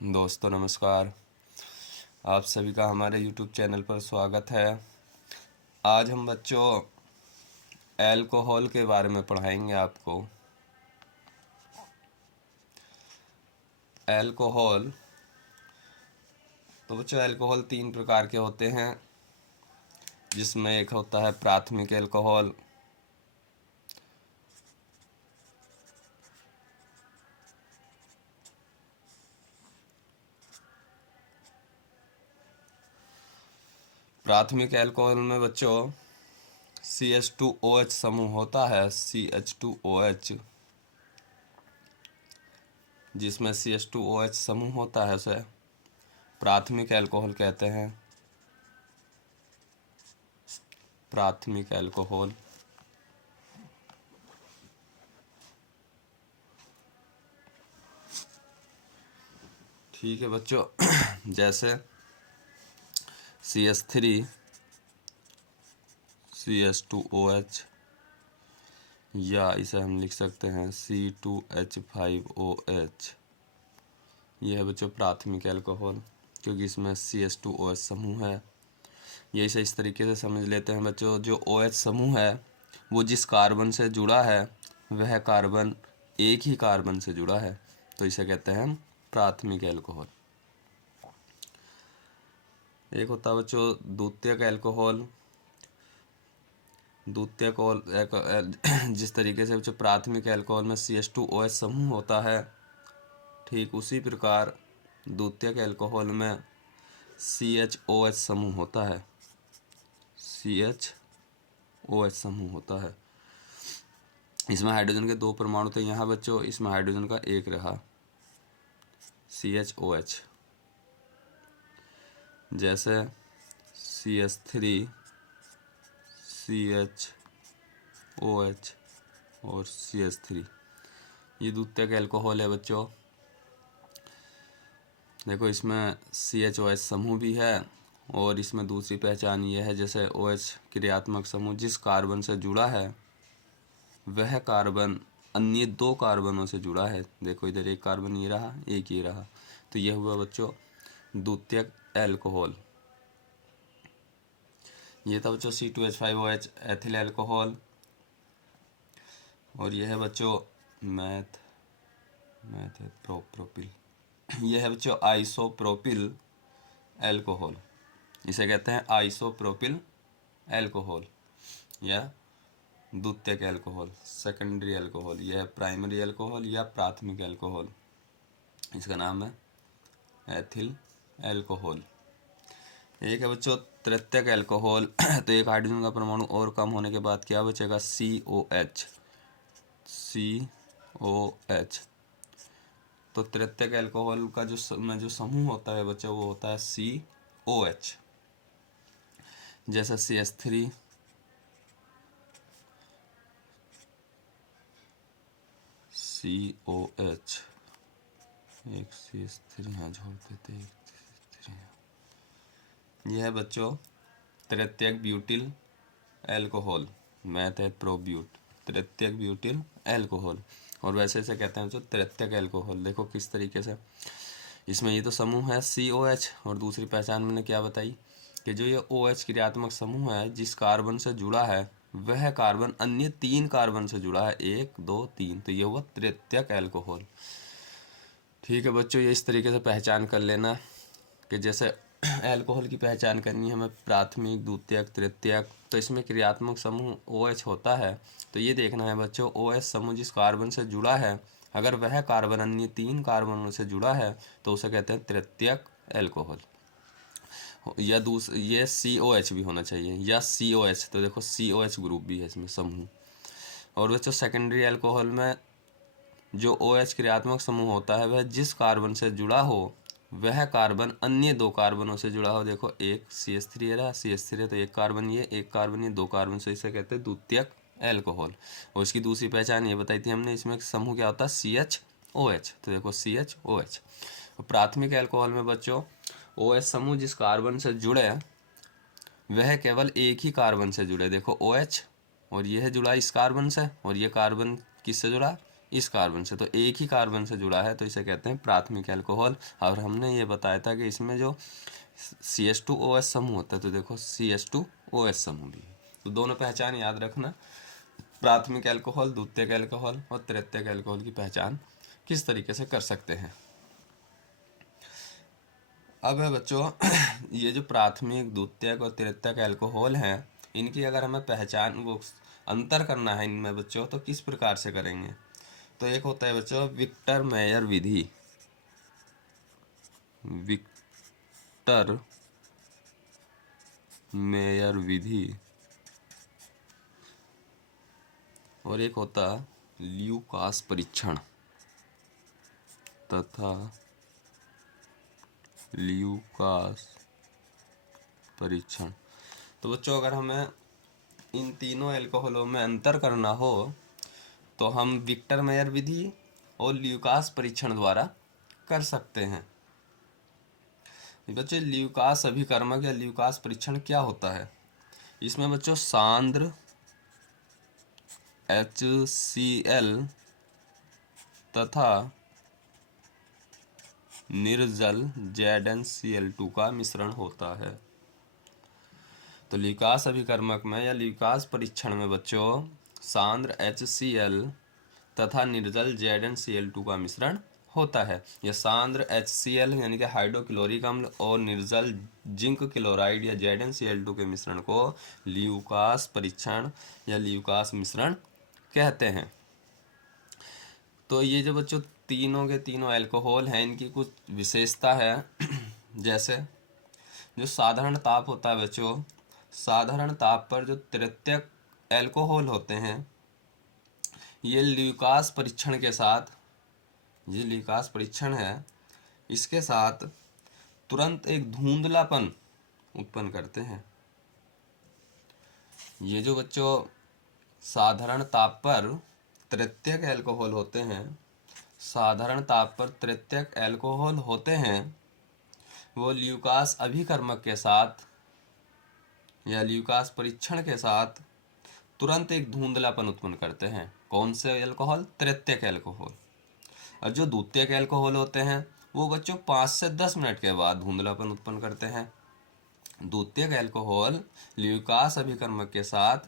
दोस्तों नमस्कार। आप सभी का हमारे YouTube चैनल पर स्वागत है। आज हम बच्चों अल्कोहल के बारे में पढ़ाएंगे आपको। अल्कोहल तो बच्चों अल्कोहल 3 प्रकार के होते हैं, जिसमें एक होता है प्राथमिक अल्कोहल, प्राथमिक अल्कोहल में बच्चों CH2OH समूह होता है, CH2OH, जिसमें CH2OH समूह होता है उसे प्राथमिक अल्कोहल कहते हैं। प्राथमिक अल्कोहल ठीक है बच्चों। जैसे CH3 CH2OH, या इसे हम लिख सकते हैं C2H5OH। यह है बच्चों प्राथमिक अल्कोहल, क्योंकि इसमें CH2OH समूह है। ये इसे इस तरीके से समझ लेते हैं बच्चों, जो OH समूह है वो जिस कार्बन से जुड़ा है वह कार्बन एक ही कार्बन से जुड़ा है, तो इसे कहते हैं हम प्राथमिक अल्कोहल। एक होता है बच्चों द्वितीयक अल्कोहल। द्वितीयक जिस तरीके से बच्चों प्राथमिक अल्कोहल में CH2OH समूह होता है, ठीक उसी प्रकार द्वितीयक अल्कोहल में CHOH समूह होता है। CHOH समूह होता है। इसमें हाइड्रोजन के 2 परमाणु थे, यहाँ बच्चों इसमें हाइड्रोजन का एक रहा, CHOH। जैसे CH3 CHOH और CH3, ये द्वितीयक अल्कोहल है बच्चों। देखो इसमें CHOH समूह भी है, और इसमें दूसरी पहचान ये है, जैसे OH क्रियात्मक समूह जिस कार्बन से जुड़ा है वह कार्बन अन्य 2 कार्बनों से जुड़ा है। देखो इधर एक कार्बन ये रहा, एक ये रहा, तो यह हुआ बच्चों द्वितीयक अल्कोहल। ये था बच्चों C2H5OH एथिल अल्कोहल। और यह है बच्चों प्रोपिल, यह है बच्चों आइसोप्रोपिल अल्कोहल। इसे कहते हैं आइसोप्रोपिल अल्कोहल या द्वितीयक अल्कोहल, सेकेंडरी अल्कोहल। यह है प्राइमरी अल्कोहल या प्राथमिक अल्कोहल। इसका नाम है एथिल अल्कोहल। एक है बच्चों तृतीयक अल्कोहल। तो एक हाइड्रोजन का परमाणु और कम होने के बाद क्या बचेगा? COH। तो तृतीयक अल्कोहल का जो समूह होता है बच्चों वो होता है COH। जैसे CH3 COH, एक CH3 यहाँ जोड़ देते, एक CH3। यह है बच्चों तृतीयक ब्यूटिल अल्कोहल, मैथ है प्रोब्यूट, तृतीयक ब्यूटिल अल्कोहल। और वैसे इसे कहते हैं जो तृतीयक अल्कोहल। देखो किस तरीके से इसमें ये तो समूह है COH, और दूसरी पहचान मैंने क्या बताई कि जो ये OH क्रियात्मक समूह है जिस कार्बन से जुड़ा है वह कार्बन अन्य 3 कार्बन से जुड़ा है, 1 2 3, तो ये हुआ तृतीयक अल्कोहल। ठीक है बच्चों, ये इस तरीके से पहचान कर लेना कि जैसे अल्कोहल की पहचान करनी है हमें प्राथमिक द्वितीयक तृतीयक, तो इसमें क्रियात्मक समूह OH होता है। तो ये देखना है बच्चों OH समूह जिस कार्बन से जुड़ा है अगर वह कार्बन अन्य 3 कार्बनों से जुड़ा है तो उसे कहते हैं तृतीयक अल्कोहल। या ये COH भी होना चाहिए या COH, तो देखो COH ग्रुप भी है इसमें समूह। और बच्चों सेकेंडरी अल्कोहल में जो OH क्रियात्मक समूह होता है वह जिस कार्बन से जुड़ा हो वह कार्बन अन्य 2 कार्बनों से जुड़ा हो। देखो एक CH3 रहा, CH3 है तो एक कार्बन ये, एक कार्बन ये, 2 कार्बन से इसे कहते हैं द्वितीयक अल्कोहल। और इसकी दूसरी पहचान ये बताई थी हमने, इसमें समूह क्या होता है CHOH, तो देखो CHOH। प्राथमिक अल्कोहल में बच्चों OH समूह जिस कार्बन से जुड़े वह केवल एक ही कार्बन से जुड़े। देखो OH और यह जुड़ा इस कार्बन से, और ये कार्बन किससे जुड़ा? इस कार्बन से, तो एक ही कार्बन से जुड़ा है तो इसे कहते हैं प्राथमिक अल्कोहल। और हमने ये बताया था कि इसमें जो CH2OH समूह होता है, तो देखो CH2OH समूह भी है। तो दोनों पहचान याद रखना, प्राथमिक अल्कोहल, द्वितीयक अल्कोहल और तृतीयक अल्कोहल की पहचान किस तरीके से कर सकते हैं। अब है बच्चों ये जो प्राथमिक, द्वितीयक और तृतीयक अल्कोहल हैं, इनकी अगर हमें पहचान वो अंतर करना है इनमें बच्चों, तो किस प्रकार से करेंगे। तो एक होता है बच्चों विक्टर मेयर विधि, विक्टर मेयर विधि, और एक होता ल्यूकास परीक्षण तथा ल्यूकास परीक्षण। तो बच्चों अगर हमें इन तीनों अल्कोहलों में अंतर करना हो तो हम विक्टर मेयर विधि और ल्यूकास परीक्षण द्वारा कर सकते हैं। बच्चों ल्यूकास अभिकर्मक या ल्यूकास परीक्षण क्या होता है। इसमें बच्चों सांद्र HCl तथा निर्जल ZnCl2 का मिश्रण होता है। तो ल्यूकास अभिकर्मक में या ल्यूकास परीक्षण में बच्चों सांद्र HCl तथा निर्जल ZnCl2 का मिश्रण होता है। यह सांद्र HCl यानी कि हाइड्रोक्लोरिक अम्ल और निर्जल जिंक क्लोराइड या ZnCl2 के मिश्रण को ल्यूकास परीक्षण या ल्यूकास मिश्रण कहते हैं। तो ये जो बच्चों तीनों के तीनों अल्कोहल हैं, इनकी कुछ विशेषता है। जैसे जो साधारण ताप होता है बच्चों, साधारण ताप पर जो तृतीयक अल्कोहल होते हैं, ये ल्यूकास परीक्षण के साथ, ये ल्यूकास परीक्षण है, इसके साथ तुरंत एक धुंधलापन उत्पन्न करते हैं। ये जो बच्चों साधारण ताप पर तृतीयक अल्कोहल होते हैं, साधारण ताप पर तृतीयक अल्कोहल होते हैं, वो ल्यूकास अभिकर्मक के साथ या ल्यूकास परीक्षण के साथ तुरंत एक धुंधलापन उत्पन्न करते हैं। कौन से अल्कोहल? तृतीयक अल्कोहल। और जो द्वितीयक अल्कोहल होते हैं वो बच्चों 5 से 10 मिनट के बाद धुंधलापन उत्पन्न करते हैं। द्वितीयक अल्कोहल ल्यूकास अभिकर्मक के साथ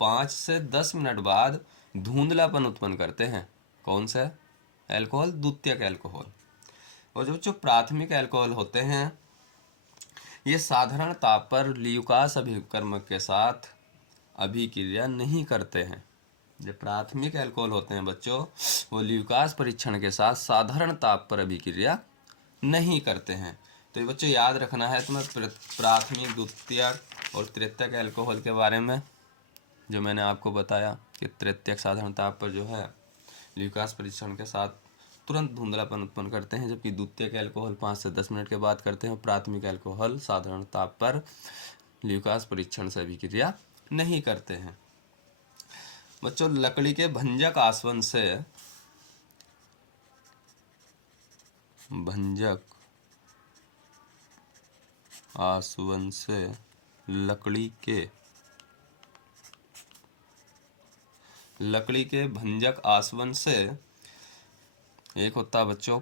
5 से 10 मिनट बाद धुंधलापन उत्पन्न करते हैं। कौन सा अल्कोहल? द्वितीयक अल्कोहल। और जो प्राथमिक अल्कोहल होते हैं, ये साधारण ताप पर ल्यूकास अभिकर्मक के साथ अभिक्रिया नहीं करते हैं। जो प्राथमिक अल्कोहल होते हैं बच्चों, वो ल्यूकास परीक्षण के साथ साधारण ताप पर अभिक्रिया नहीं करते हैं। तो ये बच्चों याद रखना है तुम्हें प्राथमिक, द्वितीयक और तृतीयक अल्कोहल के बारे में, जो मैंने आपको बताया कि तृतीयक साधारण ताप पर जो है ल्यूकास परीक्षण के साथ तुरंत धुंधलापन उत्पन्न करते हैं, जबकि द्वितीयक अल्कोहल 5 से 10 मिनट के बाद करते हैं। प्राथमिक अल्कोहल साधारण ताप पर ल्यूकास परीक्षण से अभिक्रिया नहीं करते हैं। बच्चों लकड़ी के भंजक आसवन से, भंजक आसवन से लकड़ी के भंजक आसवन से एक होता है बच्चों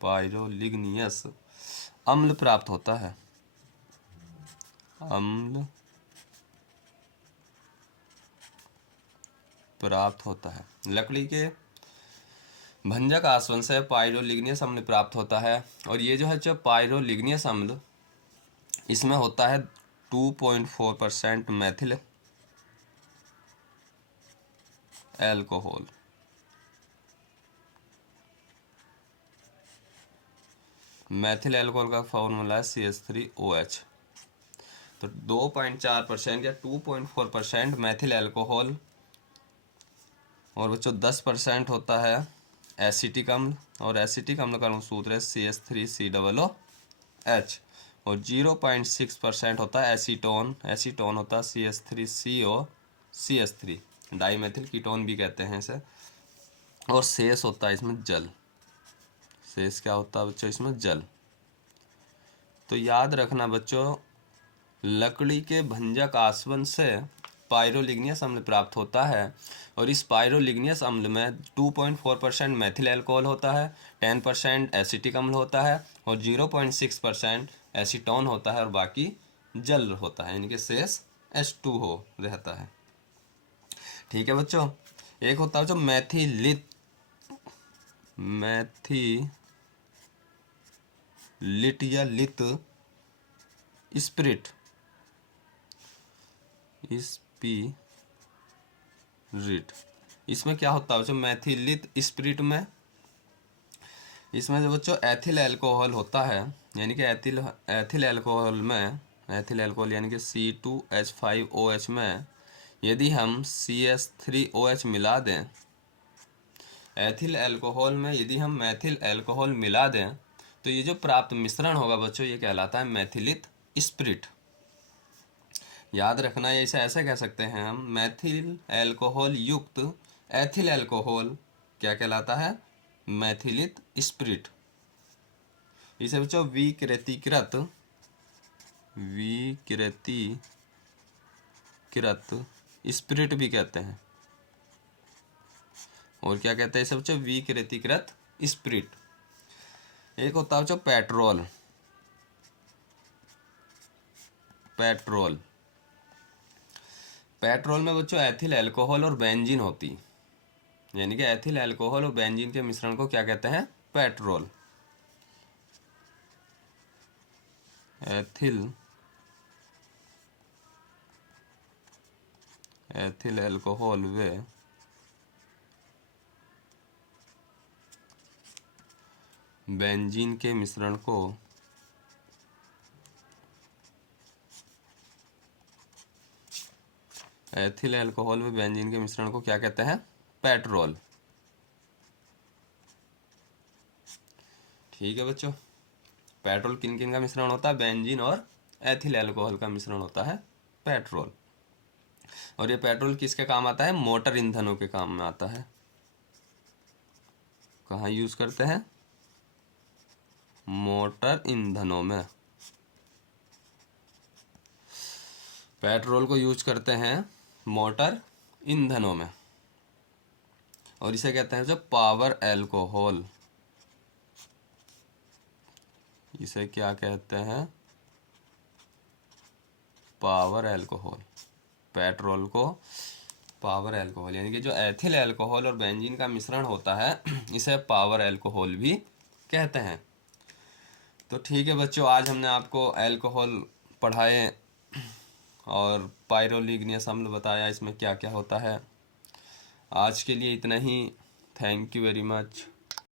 पाइरोलिग्नियस अम्ल प्राप्त होता है। अम्ल प्राप्त होता है। लकड़ी के भंजक आसवन से पाइरोलिग्नियस अम्ल प्राप्त होता है। और ये जो है जो पाइरोलिग्नियस अम्ल, इसमें होता है 2.4% मैथिल अल्कोहल। मैथिल अल्कोहल का फॉर्मूला है CH3OH। तो 2.4% या 2.4% मैथिल अल्कोहल, और बच्चों 10% होता है एसिटिक अम्ल, और एसिटिक अम्ल का सूत्र है CH3COOH। और 0.6% होता है एसीटोन। एसीटोन होता है CH3CO, डाईमेथिल कीटोन भी कहते हैं इसे। और शेष होता है इसमें जल। शेष क्या होता है बच्चों? इसमें जल। तो याद रखना बच्चों, लकड़ी के भंजक आसवन से पायरोलिग्नियस अम्ल प्राप्त होता है और इस पायरोलिग्नियस अम्ल में 2.4% मैथिल अल्कोहल होता है, 10% एसिटिक अम्ल होता है और 0.6% एसीटोन होता है और बाकी जल होता है, यानी कि शेष H2 हो रहता है। ठीक है बच्चों। एक होता है जो मैथिलित या लित स्पिरिट, इसमें क्या होता है बच्चों, मैथिलित स्पिरिट में इसमें जो बच्चों एथिल अल्कोहल होता है, यानी कि एथिल अल्कोहल में, एथिल अल्कोहल यानी कि C2H5OH में यदि हम CH3OH मिला दें, एथिल अल्कोहल में यदि हम मैथिल अल्कोहल मिला दें तो ये जो प्राप्त मिश्रण होगा बच्चों ये कहलाता है मैथिलित स्पिरिट। याद रखना, ये इसे ऐसे कह सकते हैं हम, मैथिल अल्कोहल युक्त एथिल अल्कोहल क्या कहलाता है, मैथिलित स्पिरिट। इसे बच्चों विकृतीकृत स्पिरिट भी कहते हैं। और क्या कहते हैं इसे बच्चों, विकृतीकृत स्पिरिट। एक होता है बच्चों पेट्रोल में बच्चों एथिल अल्कोहल और बेंजीन होती, यानी कि एथिल अल्कोहल और बेंजीन के मिश्रण को क्या कहते हैं, पेट्रोल। एथिल अल्कोहल व बेंजीन के मिश्रण को एथिल अल्कोहल व बेंजीन के मिश्रण को क्या कहते हैं, पेट्रोल। ठीक है बच्चों। पेट्रोल किन किन का मिश्रण होता है, बेंजीन और एथिल अल्कोहल का मिश्रण होता है पेट्रोल। और ये पेट्रोल किसके काम आता है, मोटर ईंधनों के काम में आता है। कहाँ यूज करते हैं, मोटर ईंधनों में पेट्रोल को यूज करते हैं मोटर ईंधनों में। और इसे कहते हैं जो पावर अल्कोहल, इसे क्या कहते हैं, पावर अल्कोहल। पेट्रोल को पावर अल्कोहल, यानी कि जो एथिल अल्कोहल और बेंजीन का मिश्रण होता है इसे पावर अल्कोहल भी कहते हैं। तो ठीक है बच्चों, आज हमने आपको अल्कोहल पढ़ाए और पायरोलिग्नियस अम्ल बताया इसमें क्या क्या होता है। आज के लिए इतना ही। Thank you very much.